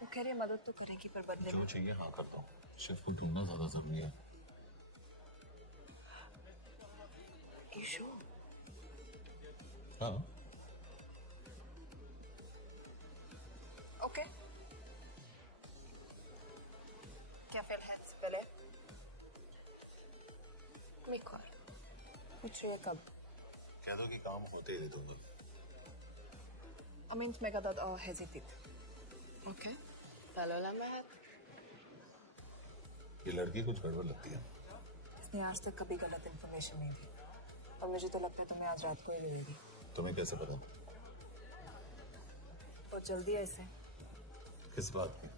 वो कह रही है मदद तो करेगी पर बदले जो चाहिए हाँ करता हूँ। शेफ को ढूंढना ज्यादा जरूरी है। ईशु हाँ ओके क्या फिर है इससे पहले मिकॉर पूछ रही है कब कह दो कि काम होते ही दे दूंगा। Amint megadod a hezitit. Okay felőlem mehet? ये लड़की कुछ गड़बड़ लगती है। इसने आज तक कभी गलत इन्फॉर्मेशन नहीं दी और मुझे तो लगता है तुम्हें आज रात को ही मिलेगी। तुम्हें कैसे पता? बहुत जल्दी है इसे। किस बात की?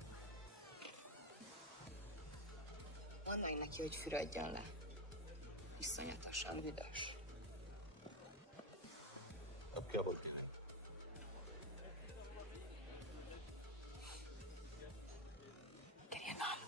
Mondj neki, hogy fürödjön le. Iszonyatosan büdös. अब क्या बोलती है? Quería nada.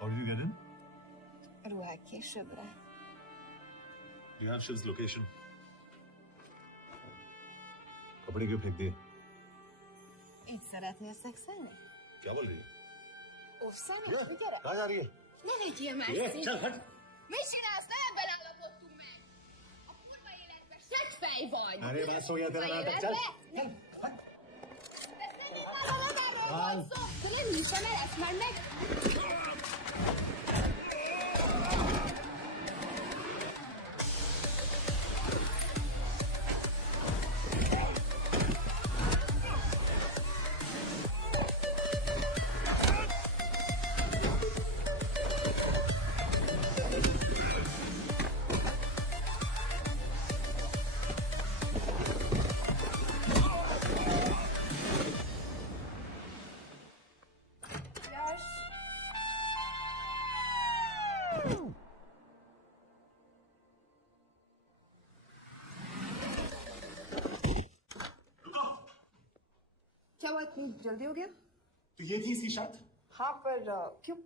How did you get in? Ruhák későbbre. You have Shiv's location. कपड़े क्यों फेंक दिए? Így szeretnél szexelni? क्या बोल रही है? Offszani? Gyere! कहाँ जा रही है? Ne legyél messzi! चल हट! Mit csinálsz? Nem belállapodtunk meg! A kurva életben seggfej vagy! अरे बात हो गया तेरा नाटक चल! De nem hiszem el, ezt már meg... Yash. क्या हुआ इतनी जल्दी हो गया? तो ये थी इसकी शर्त? हाँ पर क्यों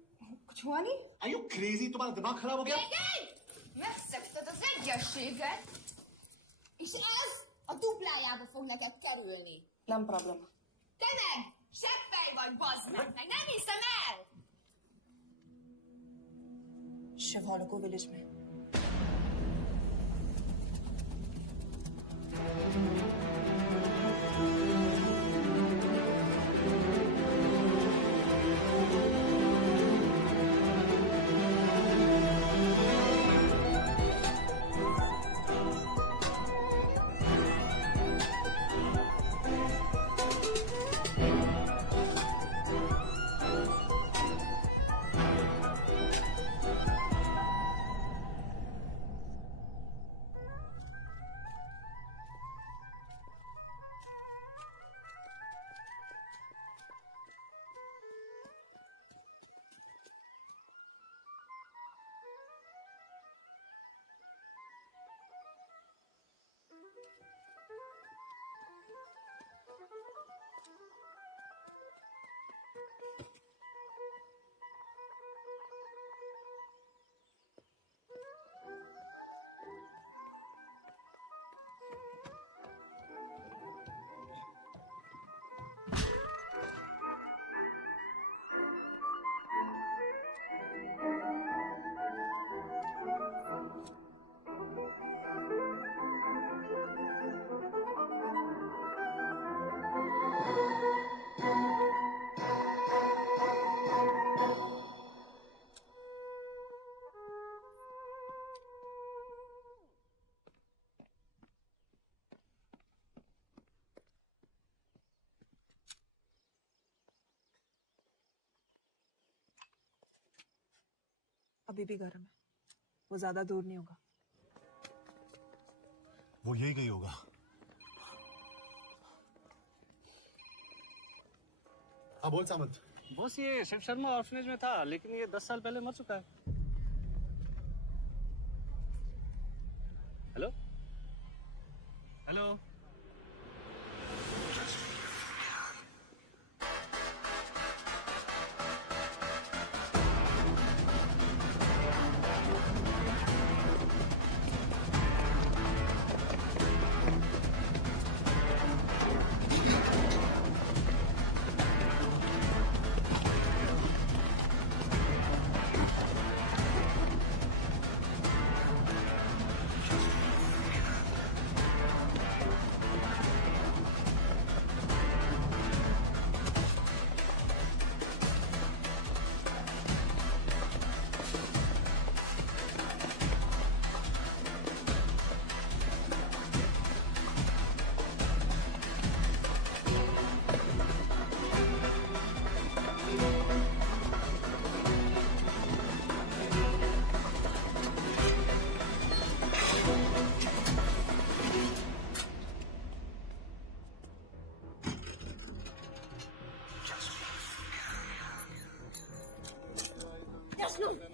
कुछ हुआ नहीं? Are you crazy? तुम्हारा दिमाग खराब हो गया? Megszegted az egyességet, és ez a duplájába fog neked kerülni. Nem problema. Te meg seggfej vagy, bazd meg! Nem hiszem el! Shiv hall को विलेज में। अभी भी गर्म है। वो ज्यादा दूर नहीं होगा। वो यही गई होगा। हाँ बोल सामंत। बॉस ये शिव शर्मा ऑर्फनेज में था, लेकिन ये 10 साल पहले मर चुका है। Hello hello.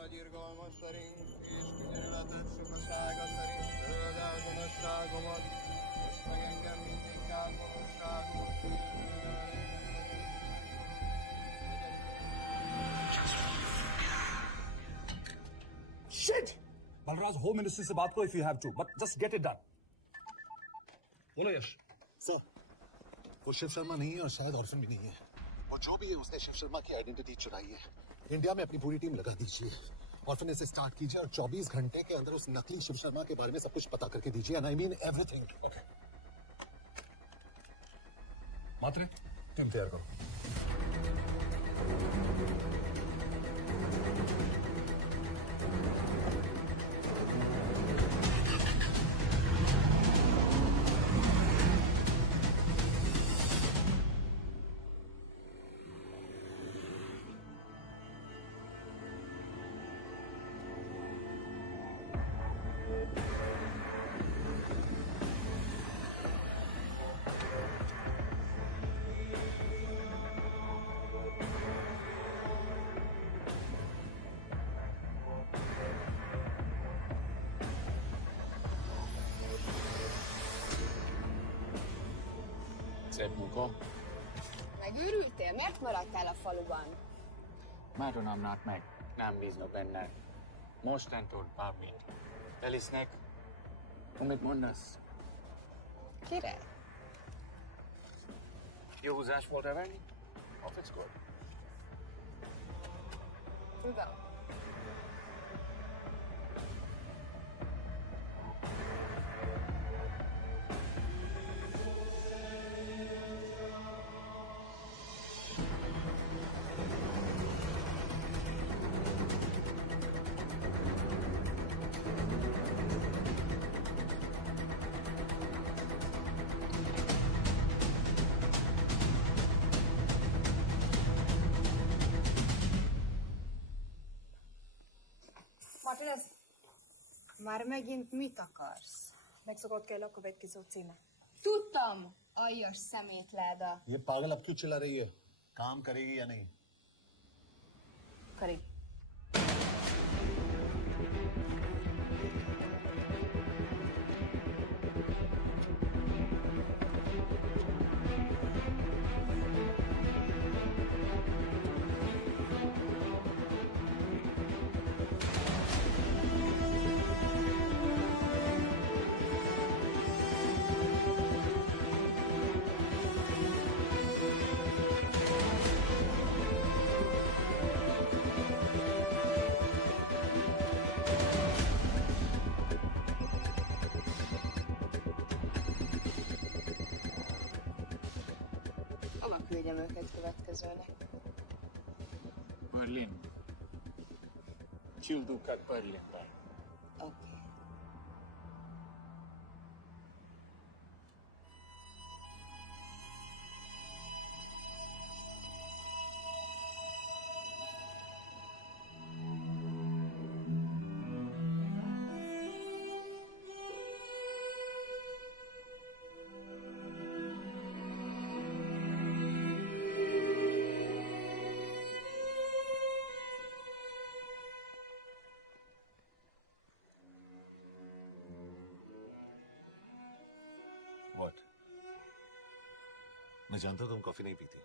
Nagy irgalmas szerint, és könyörületed sokasága szerint töröld el gonoszságomat, most meg engem mindig kárgonoszságos. Shit! Balraj, Home Ministry से बात करो if you have to, but just get it done. बोलो यश। सर, वो शिव शर्मा नहीं है और शायद orphan भी नहीं है। और जो भी है उसने शिव शर्मा की आइडेंटिटी चुराई है। इंडिया में अपनी पूरी टीम लगा दीजिए। ऑर्फन से स्टार्ट कीजिए और 24 घंटे के अंदर उस नकली शिव शर्मा के बारे में सब कुछ पता करके दीजिए। And I mean everything. Okay. Matre, team तैयार करो। Szép munka. Megőrültél? Miért maradtál a faluban? Mert unalmnak meg. Nem bíznak benne. Mostantól bármit. Elisnek, amit mondasz. Kire? Jó húzás volt elvenni? A fickót. Tudom. Martinez, Már megint mit akarsz? megszokott kell a következő címe. Tudtam! Aljas szemétláda. ये पागल अब क्यों चिल्ला रही है? काम करेगी या नहीं? करेगी। Hova küldjem őket következőnek? Berlin. Küldőket Berlinben. Oké. मैं जानता हूं तुम कॉफी नहीं पीती।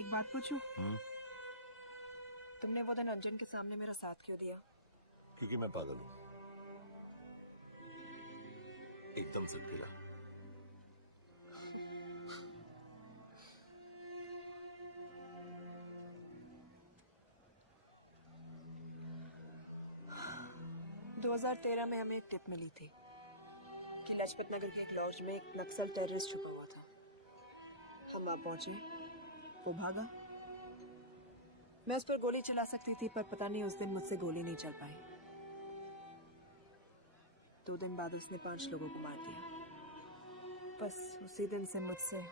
एक बात पूछूं? हम्म? तुमने वो दिन अंजन के सामने मेरा साथ क्यों दिया? क्योंकि मैं पागल हूं, एकदम से गिरा। – 2013 में हमें एक टिप मिली थी कि लाजपत नगर के एक लॉज में एक नक्सल टेररिस्ट छुपा हुआ था। हम वहां पहुंचे, वो भागा। मैं उस पर गोली चला सकती थी, पर पता नहीं उस दिन मुझसे गोली नहीं चल पाई। 2 दिन बाद उसने 5 लोगों को मार दिया। बस उसी दिन से मुझसे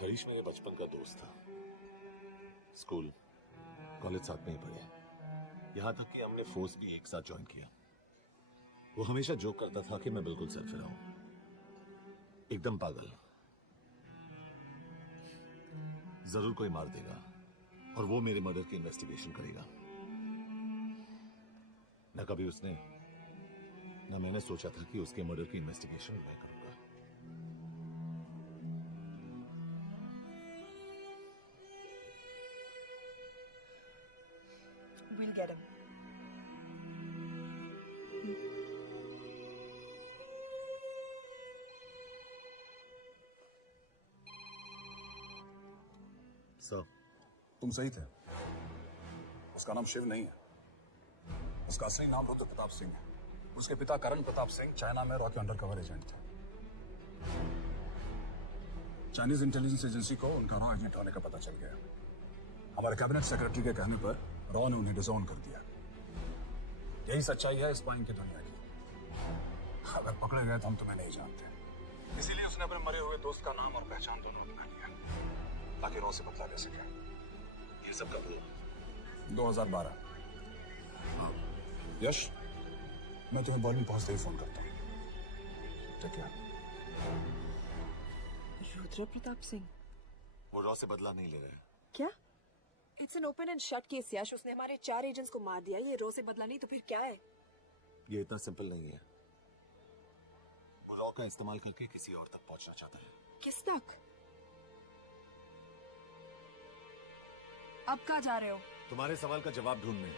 हरीश मेरे बचपन का दोस्त था। स्कूल कॉलेज साथ में ही पढ़े, यहां तक कि हमने फोर्स भी एक साथ ज्वाइन किया। वो हमेशा जोक करता था कि मैं बिल्कुल सरफिरा हूं, एकदम पागल। जरूर कोई मार देगा और वो मेरे मर्डर की इन्वेस्टिगेशन करेगा। न कभी उसने न मैंने सोचा था कि उसके मर्डर की इन्वेस्टिगेशन मैं करूंगा। We'll get him. सर, तुम सही थे। उसका नाम शिव नहीं है, उसका असली नाम रुद्र प्रताप सिंह है। उसके पिता करण प्रताप सिंह चाइना में रॉ के अंडरकवर एजेंट थे। चाइनीज इंटेलिजेंस एजेंसी को उनका रॉ एजेंट होने का पता चल गया। हमारे कैबिनेट सेक्रेटरी के कहने पर रॉ ने उन्हें डिसोन कर दिया। यही सच्चाई है स्पाइंग की दुनिया की। अगर पकड़े गए तो हम तुम्हें नहीं जानते, इसीलिए उसने अपने मरे हुए दोस्त का नाम और पहचान दोनों अपना लिया ताकि रॉ से बदला ले सके। ये सब कब हुआ? 2012। यश, मैं तुम्हें बॉर्निंग पहुंचते ही फोन करता हूँ। ठीक है? रुद्र प्रताप सिंह वो रॉ से बदला नहीं ले रहे हैं। क्या? It's an open and shut case Yash. उसने हमारे 4 एजेंट्स को मार दिया। ये रो से बदला नहीं तो फिर क्या है? ये इतना सिंपल नहीं है। वो रॉ का इस्तेमाल करके किसी और तक पहुंचना चाहता है। किस तक? अब कहाँ जा रहे हो? तुम्हारे सवाल का जवाब ढूंढने।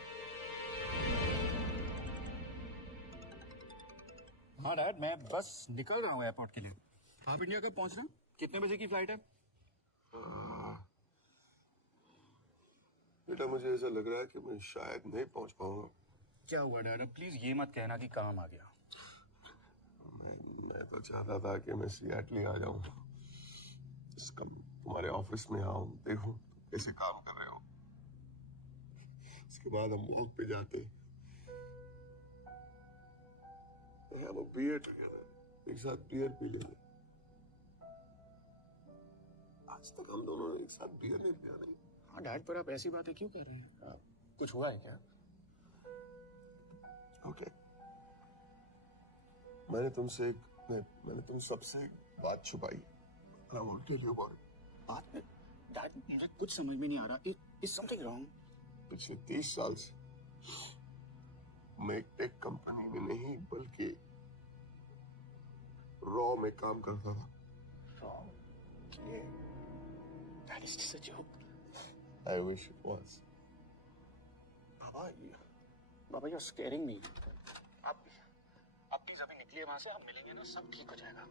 हाँ डैड, मैं बस निकल रहा हूँ एयरपोर्ट के लिए। आप इंडिया कब पहुंच रहे हैं? कितने बजे की फ्लाइट है? बेटा, मुझे ऐसा लग रहा है कि मैं शायद नहीं पहुंच पाऊंगा। क्या हुआ डैड? अब प्लीज ये मत कहना कि काम आ गया। मैं तो चाहता था कि मैं सियाटली आ जाऊं, तुम्हारे ऑफिस में आऊं, देखूं कैसे काम कर रहे हो। उसके बाद हम वॉक पे जाते, have a beer together, एक साथ बियर पी लेंगे। आज तक हम दोनों एक साथ बियर नहीं पिया। नहीं। हाँ डैड, पर आप ऐसी बातें क्यों कर रहे हैं? कुछ हुआ है क्या? ओके, मैंने तुम सबसे बात छुपाई। I won't tell you about it. बात में डैड, मुझे कुछ समझ में नहीं आ रहा। Is something wrong? पिछले 30 साल से मैं एक टेक कंपनी में नहीं बल्कि रॉ में काम करता था। Wrong? Dad, is this a joke? I wish it was. Baba, you're scaring me. आप प्लीज अभी निकलिए वहां से, हम मिलेंगे ना, सब ठीक हो जाएगा।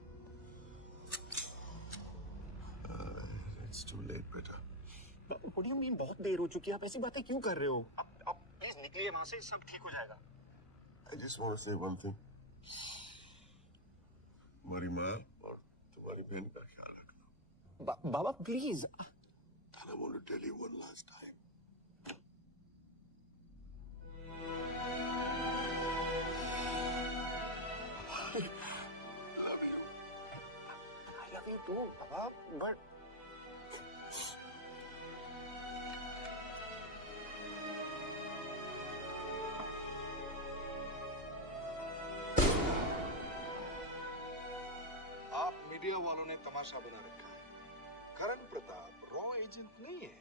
It's too late, बेटा। What do you mean बहुत देर हो चुकी है? आप ऐसी बातें क्यों कर रहे हो? आप प्लीज निकलिए वहां से, सब ठीक हो जाएगा। I just want to say one thing. तुम्हारी माँ और तुम्हारी बहन का ख्याल रखना। बाबा please. And I want to tell you one last time. I love you. I love you too, Baba, but तमाशा बना रखा है। करण प्रताप रॉ एजेंट नहीं है।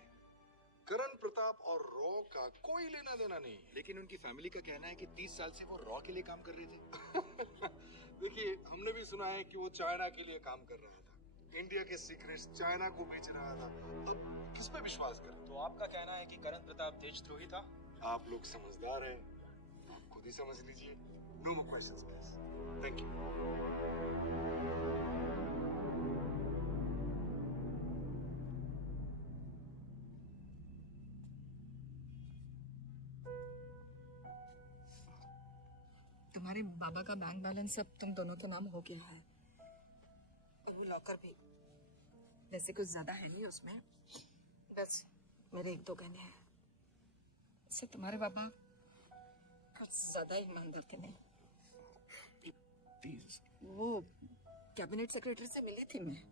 करण प्रताप और रॉ का कोई लेना देना नहीं है। लेकिन उनकी फैमिली का कहना है कि 30 साल से वो रॉ के लिए काम कर रहे थे। देखिए, हमने भी सुना है कि वो चाइना के लिए काम कर रहा था, इंडिया के सीक्रेट्स चाइना को बेच रहा था। अब किस पे विश्वास करें? तो आपका कहना है कि करण प्रताप देशद्रोही था? आप लोग समझदार हैं, आप खुद ही समझ लीजिए। No more questions please. Thank you. तुम्हारे बाबा का बैंक बैलेंस अब तुम दोनों के नाम हो गया है, और वो लॉकर भी। वैसे कुछ ज्यादा है नहीं उसमें, बस मेरे 1-2 गहने हैं। इससे तुम्हारे बाबा कुछ ज्यादा ईमानदार थे नहीं। वो कैबिनेट सेक्रेटरी से मिली थी मैं,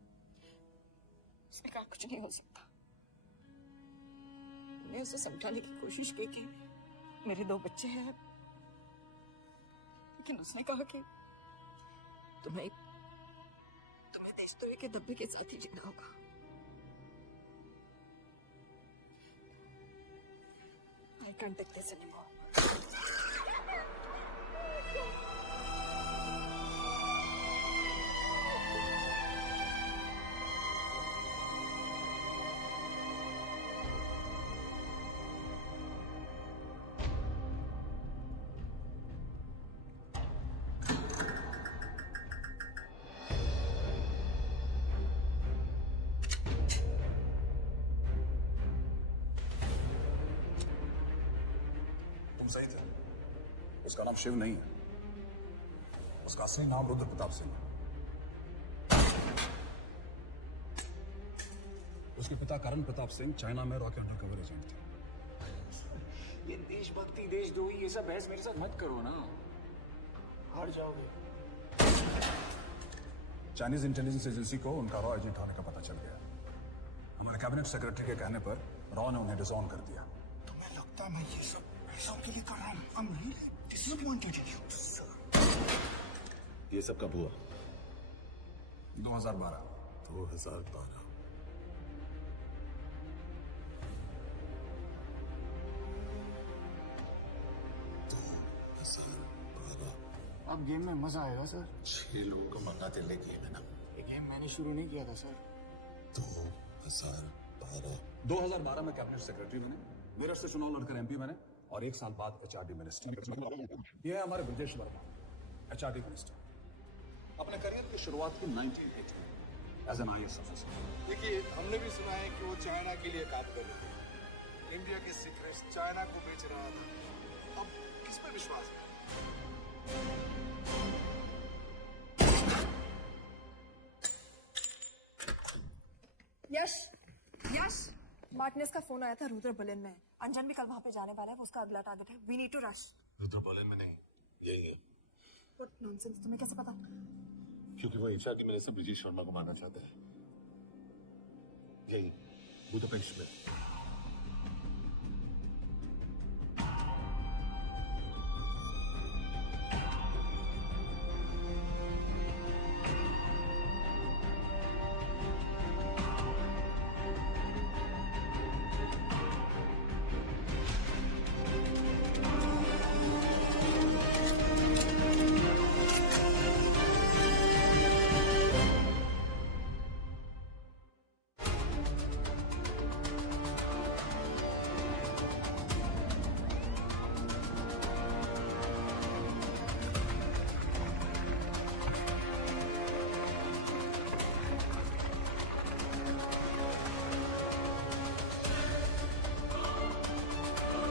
उसने कहा कुछ नहीं हो सकता। मैंने उसे समझाने की कोशिश की कि मेरे 2 बच्चे हैं, लेकिन उसने कहा कि तुम्हें देशद्रोही के धब्बे के साथ ही जीना होगा। I can't take this anymore. सही थे। उसका नाम शिव नहीं है, उसका असली नाम रुद्र प्रताप सिंह है। उसके पिता करण प्रताप सिंह चाइना में रॉ के अंडर कवर एजेंट थे। ये देशभक्ति देशद्रोही ये सब बहस मेरे साथ मत करो ना, हार जाओगे। चाइनीज इंटेलिजेंस एजेंसी को उनका रॉ एजेंट होने का पता चल गया। हमारे कैबिनेट सेक्रेटरी के कहने पर रॉ ने उन्हें डिसऑन कर दिया। तुम्हें लगता है मैं ये सब पैसों के लिए कर रहा हूँ? I'm really disappointed in you, sir. ये सब कब हुआ? 2012। 2012। अब गेम में मजा आएगा सर। 6 लोगों को मंगाते लेके है ना। ये गेम मैंने शुरू नहीं किया था सर। 2012। 2012 में कैबिनेट सेक्रेटरी बने, मेरठ से चुनाव लड़कर एमपी बने, और 1 साल बाद एचआरडी मिनिस्टर। ये है हमारे ब्रजेश वर्मा, एचआरडी मिनिस्टर। अपने करियर की शुरुआत की 1980 में एज एन आईएएस ऑफिसर। देखिए, हमने भी सुना है कि वो चाइना के लिए काम कर रहे थे, इंडिया के सीक्रेट्स चाइना को बेच रहा था। अब किस पे विश्वास करें? यश, मार्टिनेज का फोन आया था रुद्र बर्लिन में। अंजन भी कल वहां पे जाने वाला है, वो उसका अगला टारगेट है। We need to rush. Rudra Berlin में नहीं, यही है। व्हाट नॉनसेंस, तुम्हें कैसे पता? क्योंकि वो एचआर के मिनिस्टर ब्रिजेश शर्मा को मारना चाहते हैं। यही बुदापेस्ट में।